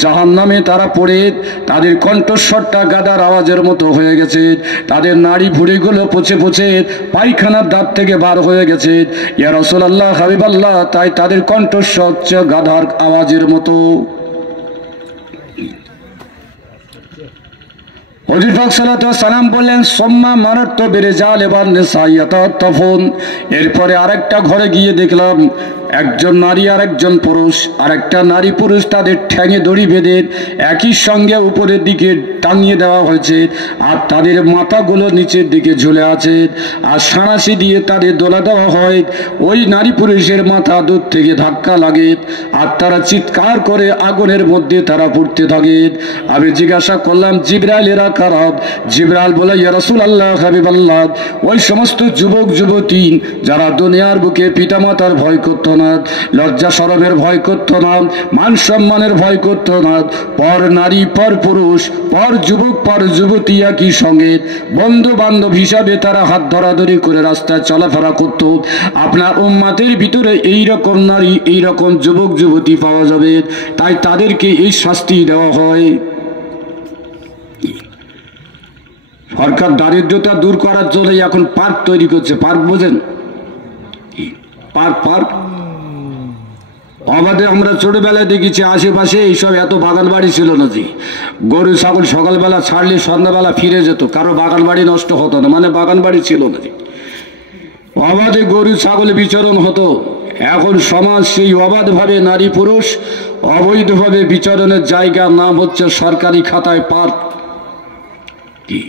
জাহান্নামে তারা পড়ে তাদের কণ্ঠস্বরটা গাদার আওয়াজের মতো হয়ে গেছে, তাদের নাড়ি ভুঁড়িগুলো পচে পচে পায়খানার দাঁত থেকে বার হয়ে গেছে। ইয়া রাসূলুল্লাহ, হাবিবাল্লাহ, তাই তাদের কণ্ঠস্বর গাধার আওয়াজের মতো। হুজুর পাক সাল্লাল্লাহু আলাইহি ওয়াসাল্লাম বললেন, সোম্মা মারাত্তু বিরিজাল ওয়ান নিসা ইয়াতাতাফুন, এরপরে আরেকটা ঘরে গিয়ে দেখলাম একজন নারী আর একজন পুরুষ, আর একটা নারী পুরুষ তাদের ঠ্যাঙে দড়ি বেঁধে একই সঙ্গে উপরের দিকে টাঙিয়ে দেওয়া হয়েছে, আর তাদের মাথাগুলো নিচের দিকে ঝুলে আছে, আর সাঁড়াশি দিয়ে তাদের দোলা দেওয়া হয়। ওই নারী পুরুষের মাথা দূর থেকে ধাক্কা লাগে, আর তারা চিৎকার করে আগুনের মধ্যে তারা পড়তে থাকে। আমি জিজ্ঞাসা করলাম, জিবরাইল এরা কারা? জিবরাইল বলে, ইয়া রাসূলুল্লাহ, হাবিবাল্লাহ, ওই সমস্ত যুবক যুবতী যারা দুনিয়ার বুকে পিতামাতার ভয় করত না, লজ্জা শরমের ভয় করত না, মান সম্মানের ভয় করত না, পর নারী পর পুরুষ পর যুবক পর যুবতী একই সঙ্গে বন্ধু বান্ধব হিসাবে তারা হাত ধরাধরি করে রাস্তায় চলাফেরা করত। আপনার উম্মতের ভিতরে এইরকম নারী এইরকম যুবক যুবতী পাওয়া যাবে, তাই তাদেরকে এই শাস্তি দেওয়া হয়। সরকার দারিদ্রতা দূর করার জন্য এখন পার্ক তৈরি করছে, পার্ক বোঝেন? পার্ক পার্ক আমাদের আমরা ছোটবেলায় দেখেছি আশেপাশে এইসব এত বাগান বাড়ি ছিল না জি, গরু ছাগল সকালবেলা ছাড়লে সন্ধ্যাবেলা ফিরে যেত, কারো বাগান বাড়ি নষ্ট হতো না, মানে বাগান বাড়ি ছিল না জি, অবাধে গরু ছাগল বিচরণ হতো। এখন সমাজ সেই অবাধভাবে নারী পুরুষ অবৈধভাবে বিচরণের জায়গার নাম হচ্ছে সরকারি খাতায় পার্ক। কি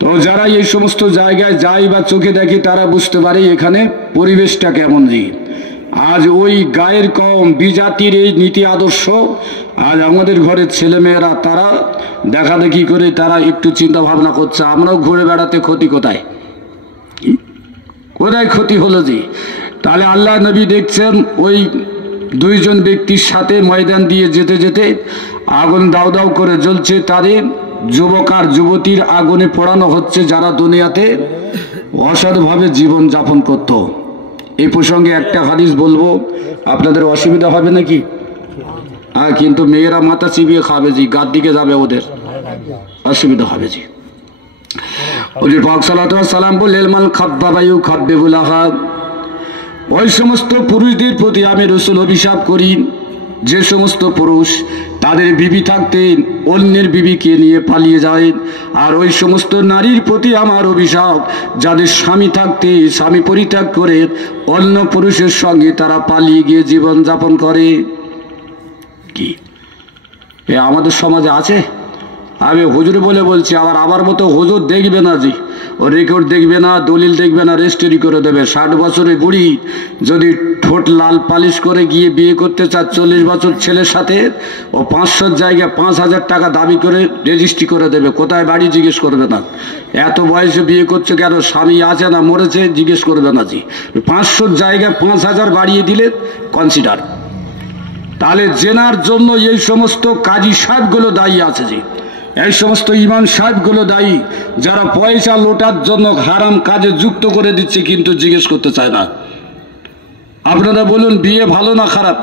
তো যারা এই সমস্ত জায়গায় যায় বা চোখে দেখে তারা বুঝতে পারে এখানে পরিবেশটা কেমন জি। আজ ওই গায়ের কম বিজাতির এই নীতি আদর্শ আজ আমাদের ঘরের ছেলেমেয়েরা তারা দেখাদেখি করে তারা একটু চিন্তা ভাবনা করছে, আমরাও ঘুরে বেড়াতে ক্ষতি কোথায়। কোথায় ক্ষতি হলো জি? তাহলে আল্লাহ নবী দেখছেন ওই দুইজন ব্যক্তির সাথে ময়দান দিয়ে যেতে যেতে আগুন দাউ দাউ করে জ্বলছে, তাদের যুবক আর যুবতীর আগুনে পোড়ানো হচ্ছে, যারা দুনিয়াতে অসৎভাবে জীবন যাপন করত। এই প্রসঙ্গে একটা হাদিস বলবো, আপনাদের অসুবিধা হবে নাকি? হ্যাঁ, কিন্তু মেয়েরা মাথা চিবিয়ে খাবে জি, গার দিকে যাবে, ওদের অসুবিধা হবে জি। হুজুর পাক সাল্লাল্লাহু আলাইহি সাল্লাম বললেন, মাল খাব্বাবায়ু খাব্বিবুল আহাদ, ওই সমস্ত পুরুষদের প্রতি আমি রাসূল অভিশাপ করি যে সমস্ত পুরুষ তাদের বিবি থাকতে অন্যের বিবিকে নিয়ে পালিয়ে যায়, আর ওই সমস্ত নারীর প্রতি আমার অভিশাপ যাদের স্বামী থাকতে স্বামী পরিত্যাগ করে অন্য পুরুষের সঙ্গে তারা পালিয়ে গিয়ে জীবন যাপন করে। কি এ আমাদের সমাজে আছে? আমি হুজুর বলে বলছি, আমার মতো হুজুর দেখবে না জি, ও রেকর্ড দেখবে না, দলিল দেখবে না, রেজিস্ট্রি করে দেবে। 60 বছরের বুড়ি যদি ঠোঁট লাল পালিশ করে গিয়ে বিয়ে করতে চায় 40 বছর ছেলের সাথে, ও 500 জায়গায় 5000 টাকা দাবি করে রেজিস্ট্রি করে দেবে। কোথায় বাড়ি জিজ্ঞেস করবে না, এত বয়সে বিয়ে করছে কেন, স্বামী আছে না মরেছে জিজ্ঞেস করবে না জি। 500 জায়গায় 5000 বাড়িয়ে দিলে কনসিডার। তাহলে জেনার জন্য এই সমস্ত কাজী সাহেবগুলো দায়ী আছে জি, এই সমস্ত ইমাম সাহেবগুলো দায়ী, যারা পয়সা লোটার জন্য হারাম কাজে যুক্ত করে দিচ্ছে কিন্তু জিজ্ঞেস করতে চায় না। আপনারা বলুন, বিয়ে ভালো না খারাপ?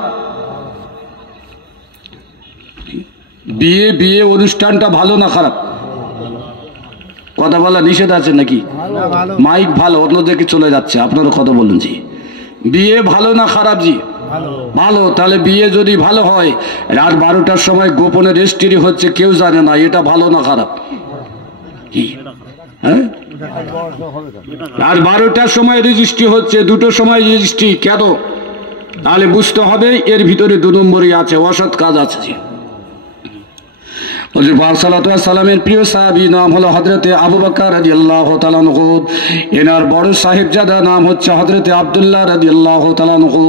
বিয়ে অনুষ্ঠানটা ভালো না খারাপ? কথা বলা নিষেধ আছে নাকি? মাইক ভালো, অন্যদিকে চলে যাচ্ছে, আপনারা কথা বলুন জি। বিয়ে ভালো না খারাপ জি? ভালো। তাহলে বিয়ে যদি ভালো হয়, রাত 12টার সময় গোপনে রেজিস্ট্রি হচ্ছে, কেউ জানে না, এটা ভালো না খারাপ? কি হ্যাঁ, রাত 12টার সময় রেজিস্ট্রি হচ্ছে, 2টোর সময় রেজিস্ট্রি কেন? তাহলে বুঝতে হবে এর ভিতরে 2 নম্বরই আছে, অসৎ কাজ আছে জি। হুজুর পাক সাল্লাল্লাহু আলাইহি সাল্লামের প্রিয় সাহাবী নাম হলো হযরতে আবু বকর রাদিয়াল্লাহু তাআলা আনহু, এনার বড় সাহেবজাদা নাম হচ্ছে হযরতে আব্দুল্লাহ রাদিয়াল্লাহু তাআলা আনহু।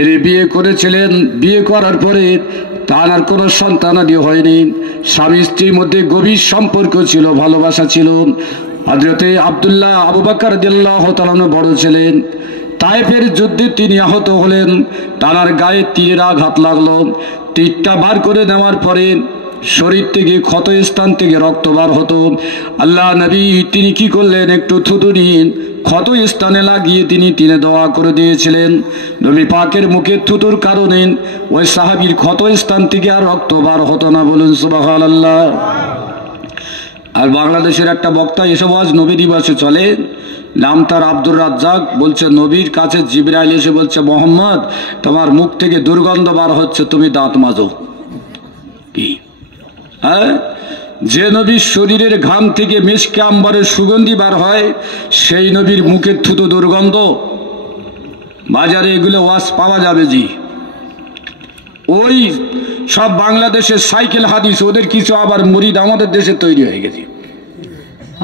এর বিয়ে করেছিলেন, বিয়ে করার পরে তার আর কোনো সন্তানাদি হয়নি। স্বামী স্ত্রীর মধ্যে গভীর সম্পর্ক ছিল, ভালোবাসা ছিল। হযরতে আব্দুল্লাহ আবু বকর রাদিয়াল্লাহু তাআলা আনহু বড় ছিলেন। তায়েফের যুদ্ধে তিনি আহত হলেন, তার গায়ে তীরের আঘাত লাগলো। তীরটা বার করে নেওয়ার পরে শরীর থেকে ক্ষত স্থান থেকে রক্ত বার হতো। আল্লাহ নবী তিনি কি করলেন, একটু থুতু নিয়ে ক্ষত স্থানে লাগিয়ে তিনি দোয়া করে দিয়েছিলেন। নবী পাকের মুখে থুতুর কারণে ওই সাহাবীর ক্ষত স্থান থেকে আর রক্ত বার হতো না। বলুন সুবহানাল্লাহ। আর বাংলাদেশের একটা বক্তা এসব আজ নবী দিবসে চলে, নাম তার আব্দুর রাজ্জাক, বলছে নবীর কাছে জিবরাইল এসে বলছে, মোহাম্মদ তোমার মুখ থেকে দুর্গন্ধ বার হচ্ছে, তুমি দাঁত মাজো। কি হ্যাঁ, যে নবীর শরীরের ঘাম থেকে মিশকে আম্বরের সুগন্ধি বার হয়, সেই নবীর মুখের থুতু দুর্গন্ধ? বাজারে এগুলো ওয়াজ পাওয়া যাবে জি। ওই সব বাংলাদেশের সাইকেল হাদিস, ওদের কিছু আবার মুরিদ আমাদের দেশে তৈরি হয়ে গেছে।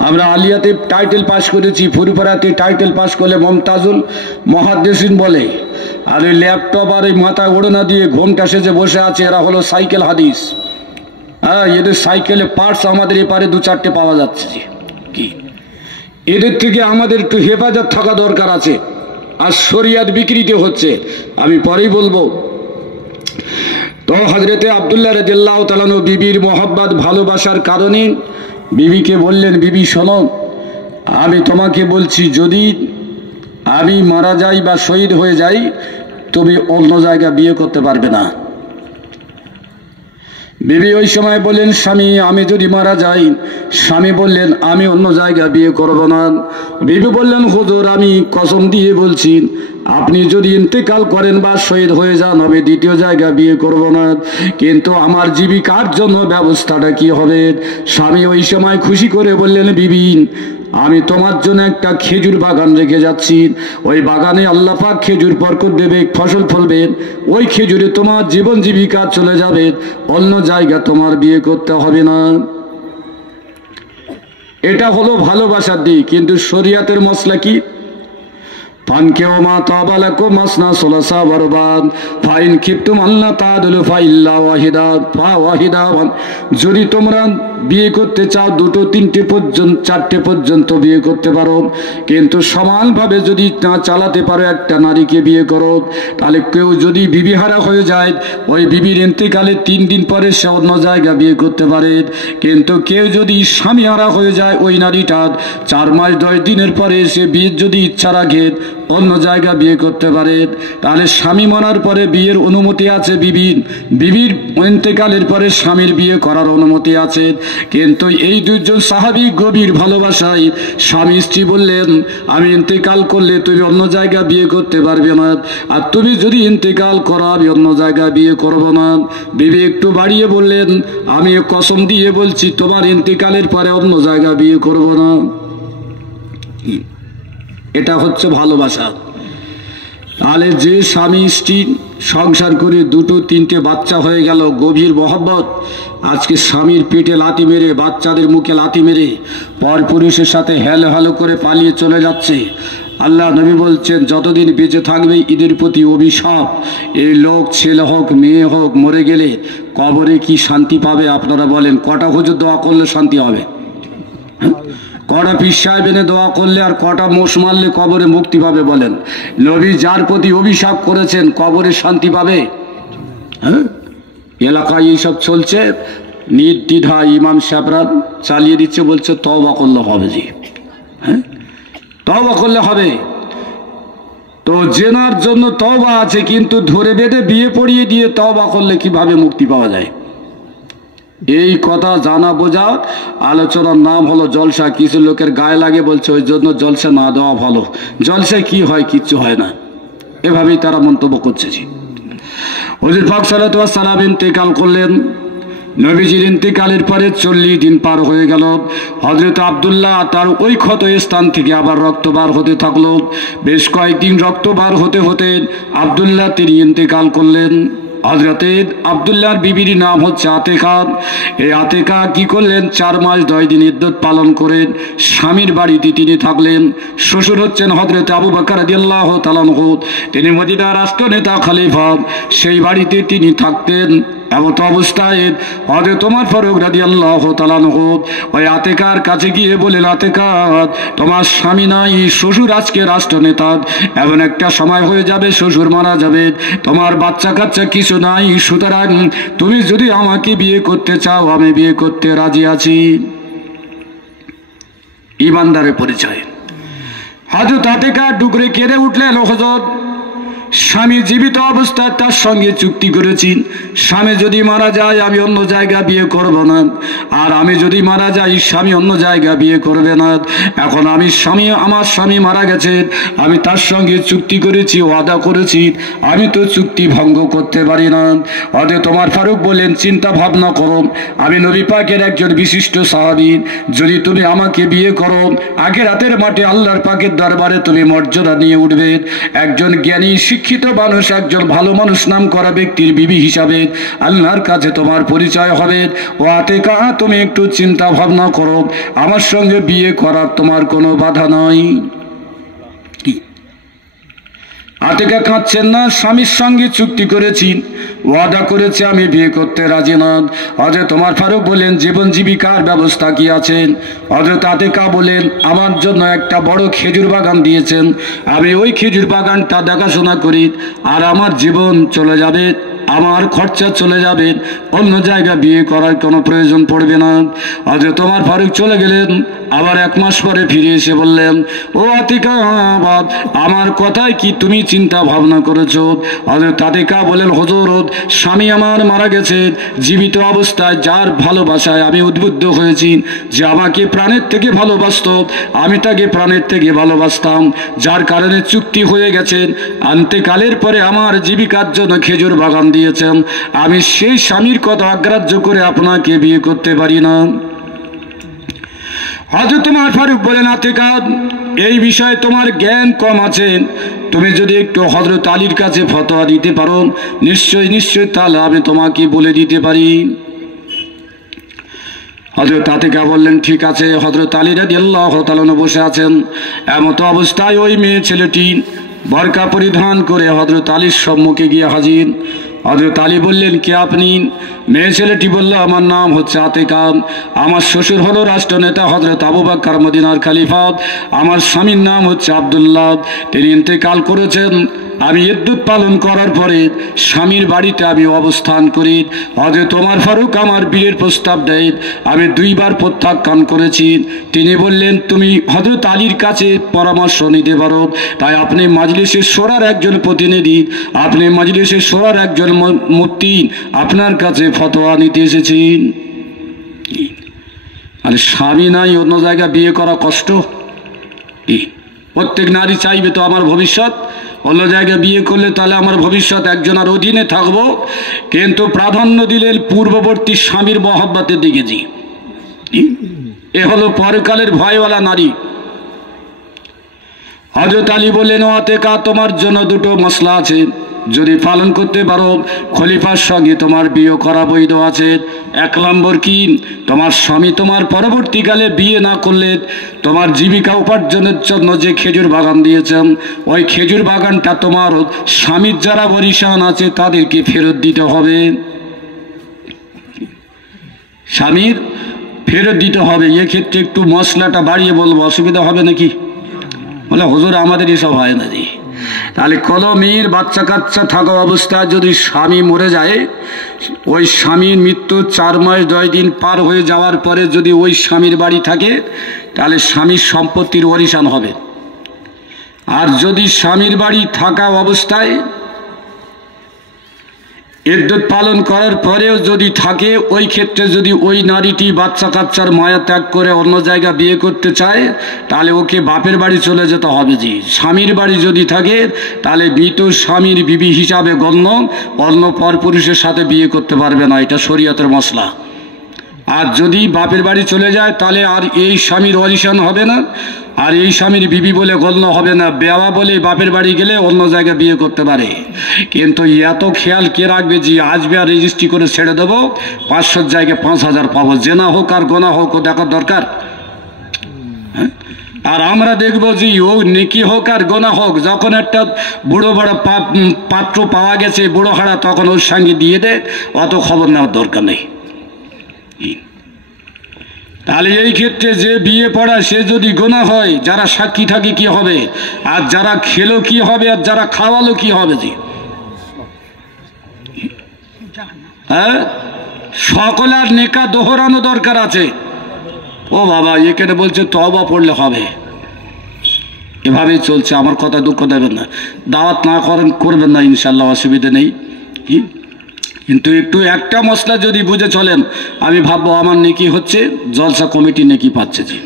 আমরা আলিয়াতে টাইটেল পাস করেছি, ফুরফুরাতে টাইটেল পাস করলে মমতাজুল মহাদ্দেশিন বলে, আর ওই ল্যাপটপ আর ওই মাথায় ওড়না দিয়ে ঘোমটা সেজে বসে আছে, এরা হলো সাইকেল হাদিস। হ্যাঁ, এদের সাইকেলে পার্টস আমাদের এপারে 2-4টে পাওয়া যাচ্ছে। কি এদের থেকে আমাদের একটু হেফাজত থাকা দরকার আছে। আর শরিয়াত বিকৃতি হচ্ছে, আমি পরেই বলবো। তো হযরতে আব্দুল্লাহ রাদিয়াল্লাহু তাআলা আনহু বিবির মোহাব্বত ভালোবাসার কারণে বিবিকে বললেন, বিবি শোনো, আমি তোমাকে বলছি, যদি আমি মারা যাই বা শহীদ হয়ে যাই, তুমি অন্য জায়গা বিয়ে করতে পারবে না। বিবি ওই সময় বললেন, স্বামী আমি যদি মারা যাই? স্বামী বললেন, আমি অন্য জায়গা বিয়ে করব না। বিবি বললেন, হুজুর আমি কসম দিয়ে বলছি, আপনি যদি ইন্তেকাল করেন বা শহীদ হয়ে যান, আমি দ্বিতীয় জায়গা বিয়ে করব না। কিন্তু আমার জীবিকার জন্য ব্যবস্থাটা কি হবে? স্বামী ওই সময় খুশি করে বললেন, বিবি আমি তোমার জন্য একটা খেজুর বাগান রেখে যাচ্ছি, ওই বাগানে আল্লাহ পাক খেজুর বরকত দেবে, ফসল ফলবে, ওই খেজুরে তোমার জীবন জীবিকা চলে যাবে, অন্য জায়গা তোমার বিয়ে করতে হবে না। এটা হলো ভালোবাসার দিক। কিন্তু শরিয়াতের মসলা কি? ফানকিহু মা তাবা লাকুম মাসনা সুলাসা ওয়া রুবা' ফাইন খিফতুম আল্লা তা'দিলু ফাইল্লা ওয়াহিদা। যদি তোমরা বিয়ে করতে চাও দুটো তিনটে পর্যন্ত চারটে পর্যন্ত বিয়ে করতে পারো, কিন্তু সমানভাবে যদি না চালাতে পারো একটা নারীকে বিয়ে করো, তাহলে কেউ যদি বিবিহারা হয়ে যায় ওই বিবির ইন্তেকালে 3 দিন পরে সে অন্য জায়গা বিয়ে করতে পারে, কিন্তু কেউ যদি স্বামীহারা হয়ে যায় ওই নারীটা 4 মাস 10 দিনের পরে সে বিয়ের যদি ইচ্ছা রাখে অন্য জায়গা বিয়ে করতে পারে। তাহলে স্বামী মরার পরে বিয়ের অনুমতি আছে বিবির ইন্তেকালের পরে স্বামীর বিয়ে করার অনুমতি আছে। কিন্তু এই দুইজন সাহাবী গভীর ভালোবাসায় স্বামী স্ত্রী বললেন, আমি ইন্তেকাল করলে তুমি অন্য জায়গা বিয়ে করতে পারবে না, আর তুমি যদি ইন্তেকাল করো আমি অন্য জায়গা বিয়ে করব না। বিবি একটু বাড়িয়ে বললেন, আমি কসম দিয়ে বলছি তোমার ইন্তেকালের পরে অন্য জায়গা বিয়ে করব না। এটা হচ্ছে ভালোবাসা। তাহলে যে স্বামী স্ত্রী সংসার করে দুটো তিনটে বাচ্চা হয়ে গেল, গভীর মহব্বত, আজকে স্বামীর পেটে লাথি মেরে বাচ্চাদের মুখে লাথি মেরে পরপুরুষের সাথে হেলো হেলো করে পালিয়ে চলে যাচ্ছে। আল্লাহ নবী বলছেন যতদিন বেঁচে থাকবে ঈদের প্রতি অভিশাপ। এই লোক ছেলে হোক মেয়ে হোক মরে গেলে কবরে কি শান্তি পাবে আপনারা বলেন? কটা হুজুর দোয়া করলে শান্তি হবে? কটা পীর সাহেব এনে দোয়া করলে আর কটা মোষ মারলে কবরে মুক্তি পাবে বলেন? নবী যার প্রতি অভিশাপ করেছেন কবরে শান্তি পাবে? হ্যাঁ, এলাকায় এইসব চলছে, নির্দ্বিধা ইমাম সাহেবরা চালিয়ে দিচ্ছে, বলছে তওবা করলে হবে। জি হ্যাঁ, তওবা করলে হবে। তো জেনার জন্য তওবা আছে, কিন্তু ধরে বেঁধে বিয়ে পড়িয়ে দিয়ে তওবা করলে কিভাবে মুক্তি পাওয়া যায়? এই কথা জানা বোঝা আলোচনার নাম হলো জলসা। কিছু লোকের গায়ে লাগে বলছে ওই জন্য জলসা না দেওয়া ভালো। জলসায় কি হয়? কিচ্ছু হয় না, এভাবেই তারা মন্তব্য করছে। হুজুর পাক সাল্লাল্লাহু আলাইহি ওয়াসাল্লাম ইন্তেকাল করলেন। নবীজির ইন্তেকালের পরে 40 দিন পার হয়ে গেল। হযরত আব্দুল্লাহ তার ওই ক্ষত স্থান থেকে আবার রক্ত বার হতে থাকলো। বেশ কয়েকদিন রক্ত বার হতে হতে আব্দুল্লাহ তিনি ইন্তেকাল করলেন। হযরতে আব্দুল্লাহর বিবির নাম হচ্ছে আতেকা। এই আতেকা কি করলেন? 4 মাস 10 দিন ইদ্দত পালন করে স্বামীর বাড়িতে তিনি থাকলেন। শ্বশুর হচ্ছেন হযরতে আবু বকর রাদিয়াল্লাহু তাআলা আনহু, তিনি মদিনার রাষ্ট্রনেতা খলিফা, সেই বাড়িতে তিনি থাকতেন। এমত অবস্থায় হযরত ওমর ফারুক রাদিয়াল্লাহু তাআলা আনহু ওই আতেকার কাছে গিয়ে বলেন, আতেকা তোমার স্বামী নাই, শ্বশুর আজকে রাষ্ট্রনেতা, এমন একটা সময় হয়ে যাবে শ্বশুর মারা যাবে, তোমার বাচ্চা কাচ্চা কিছু নাই, সুতরাং তুমি যদি আমাকে বিয়ে করতে চাও আমি বিয়ে করতে রাজি আছি। ইমানদারের পরিচয়। হযরত আতেকা ডুকরে কেঁদে উঠলেন, হযরত স্বামী জীবিত অবস্থায় তার সঙ্গে চুক্তি করেছি, স্বামী যদি মারা যায় আমি অন্য জায়গা বিয়ে করব না, আর আমি যদি মারা যাই স্বামী অন্য জায়গা বিয়ে করবে না। এখন আমার স্বামী মারা গেছে, আমি তার সঙ্গে চুক্তি করেছি, ওয়াদা করেছি, আমি তো চুক্তি ভঙ্গ করতে পারি না। হযরত ওমর ফারুক বলেন, চিন্তা ভাবনা করো, আমি নবী পাকের একজন বিশিষ্ট সাহাবী, যদি তুমি আমাকে বিয়ে করো আখিরাতের মাঠে আল্লাহর পাকের দরবারে তুমি মর্যাদা নিয়ে উঠবে। একজন জ্ঞানী শিক্ষিত মানুষ, একজন ভালো মানুষ নাম করা ব্যক্তির বিবি হিসাবে আল্লাহর কাছে তোমার পরিচয় হবে। ও আতেকা, তুমি একটু চিন্তা ভাবনা করো, আমার সঙ্গে বিয়ে করার তোমার কোনো বাধা নাই। আতেকা কাঁদছেন না, স্বামীর সঙ্গে চুক্তি করেছি, ওয়াদা করেছে, আমি বিয়ে করতে রাজি না। হযরত ওমর ফারুক বলেন, জীবন জীবিকার ব্যবস্থা কি আছে? হযরত আতেকা বলেন, আমার জন্য একটা বড় খেজুর বাগান দিয়েছেন, আমি ওই খেজুর বাগানটা দেখাশোনা করি, আর আমার জীবন চলে যাবে, আমার খরচা চলে যাবে, অন্য জায়গা বিয়ে করার কোনো প্রয়োজন পড়বে না। হযরত ওমর ফারুক চলে গেলেন। আবার 1 মাস পরে ফিরে এসে বললেন, ও আতেকা, আমার কথায় কি তুমি চিন্তা ভাবনা করেছো? হযরত আতেকা বলেন, হুজুর স্বামী আমার মারা গেছে, জীবিত অবস্থায় যার ভালোবাসায় আমি উদ্বুদ্ধ হয়েছি, যে আমাকে প্রাণের থেকে ভালোবাসতো আমি তাকে প্রাণের থেকে ভালোবাসতাম, যার কারণে চুক্তি হয়ে গেছে, অন্তেকালের পরে আমার জীবিকার জন্য খেজুর বাগান দিয়েছেন, আমি সেই স্বামীর কথা অগ্রাহ্য করে আপনাকে বিয়ে করতে পারি না। হযরত ওমর ফারুক বলেন, আতেকা, এই বিষয়ে তোমার জ্ঞান কম আছে, তুমি যদি একটু হযরত আলীর কাছে ফতোয়া দিতে পারো নিশ্চয়ই তাহলে আমি তোমাকে বলে দিতে পারি। হযরত আতেকা বললেন, ঠিক আছে। হযরত আলী রাদিয়াল্লাহু তাআলা বসে আছেন। এমত অবস্থায় ওই মেয়ে ছেলেটি বরকা পরিধান করে হযরত আলীর সম্মুখে গিয়ে হাজির। হযরত আলী বললেন, কে আপনি? মেয়ে ছেলেটি বলল, আমার নাম হচ্ছে আতিকা, আমার শ্বশুর হলো রাষ্ট্রনেতা হযরত আবু বকর মদিনার খলিফা, আমার স্বামীর নাম হচ্ছে আব্দুল্লাহ, তিনি ইন্তেকাল করেছেন। আমি ইদ্যুৎ পালন করার পরে স্বামীর বাড়িতে আমি অবস্থান করি। হযরত ওমর ফারুক আমার বিয়ের প্রস্তাব দেয়, আমি 2 বার প্রত্যাখ্যান করেছি। তিনি বললেন, তুমি হযরত আলীর কাছে পরামর্শ নিতে পারো, তাই আপনি মাজলিসে শোরার একজন প্রতিনিধি, আপনি মাজলিসে শোরার একজন মুফতি, আপনার কাছে ফতোয়া নিতে এসেছেন। আর স্বামী নাই, অন্য জায়গায় বিয়ে করা কষ্ট। প্রত্যেক নারী চাইবে তো আমার ভবিষ্যৎ, অন্য জায়গায় বিয়ে করলে তাহলে আমার ভবিষ্যৎ একজনের অধীনে থাকবো, কিন্তু প্রাধান্য দিলেন পূর্ববর্তী স্বামীর মহব্বতের দিকে। জি, এ হলো পরকালের ভয়ওয়ালা নারী। হযরত আলী বললেন, ও আতিকা, তোমার জন্য 2টো মসলা আছে, যদি পালন করতে পারো খলিফার সঙ্গে তোমার বিয়ে করা বৈধ আছে। 1 নম্বর কি, তোমার স্বামী তোমার পরবর্তীকালে বিয়ে না করলে তোমার জীবিকা উপার্জনের জন্য যে খেজুর বাগান দিয়েছেন, ওই খেজুর বাগানটা তোমার স্বামীর যারা ওয়ারিশান আছে তাদেরকে ফেরত দিতে হবে। স্বামীর ফেরত দিতে হবে। এক্ষেত্রে একটু মশলাটা বাড়িয়ে বলবো, অসুবিধা হবে নাকি? বলে, হুজুর আমাদের এসব হয় না। জি, তাহলে কোনো মেয়ের বাচ্চা কাচ্চা থাকা অবস্থায় যদি স্বামী মরে যায়, ওই স্বামীর মৃত্যু 4 মাস 10 দিন পার হয়ে যাওয়ার পরে যদি ওই স্বামীর বাড়ি থাকে, তাহলে স্বামীর সম্পত্তির ওয়ারিশান হবে। আর যদি স্বামীর বাড়ি থাকা অবস্থায় ইদ্যত পালন করার পরেও যদি থাকে, ওই ক্ষেত্রে যদি ওই নারীটি বাচ্চা কাচ্চার মায়া ত্যাগ করে অন্য জায়গা বিয়ে করতে চায়, তাহলে ওকে বাপের বাড়ি চলে যেতে হবে। জি, স্বামীর বাড়ি যদি থাকে তাহলে মৃত স্বামীর বিবি হিসাবে গণ্য, অন্য পরপুরুষের সাথে বিয়ে করতে পারবে না, এটা শরীয়তের মসলা। আর যদি বাপের বাড়ি চলে যায় তাহলে আর এই স্বামীর ওয়ারিশান হবে না, আর এই স্বামীর বিবি বলে গণ্য হবে না। বেওয়া বলে বাপের বাড়ি গেলে অন্য জায়গায় বিয়ে করতে পারে, কিন্তু এত খেয়াল কে রাখবে? যে আসবে আর রেজিস্ট্রি করে ছেড়ে দেবো, 500 জায়গায় 5000 পাবো। জেনা হোক আর গোনা হোক, ও দেখার দরকার। আর আমরা দেখবো যে ও নেকি হোক আর গোনা হোক, যখন একটা বুড়ো বড় পাত্র পাওয়া গেছে বুড়ো হারা, তখন ওর সঙ্গে দিয়ে দে, অত খবর নেওয়ার দরকার নেই। তাহলে এই ক্ষেত্রে যে বিয়ে পড়া সে যদি গোনা হয়, যারা সাক্ষী থাকে কি হবে, আর যারা খেলো কি হবে, আর যারা খাওয়ালো কি হবে? জি, হ্যাঁ, সকলের নেকা দোহরানো দরকার আছে। ও বাবা, এখানে বলছে তওবা পড়লে হবে, এভাবেই চলছে। আমার কথা দুঃখ দেবেন না, দাওয়াত না করবেন না, ইনশাল্লাহ অসুবিধা নেই। কিন্তু একটু একটা মশলা যদি বুঝে চলেন, আমি ভাববো আমার নেকি হচ্ছে, জলসা কমিটি নেকি পাচ্ছে। জি।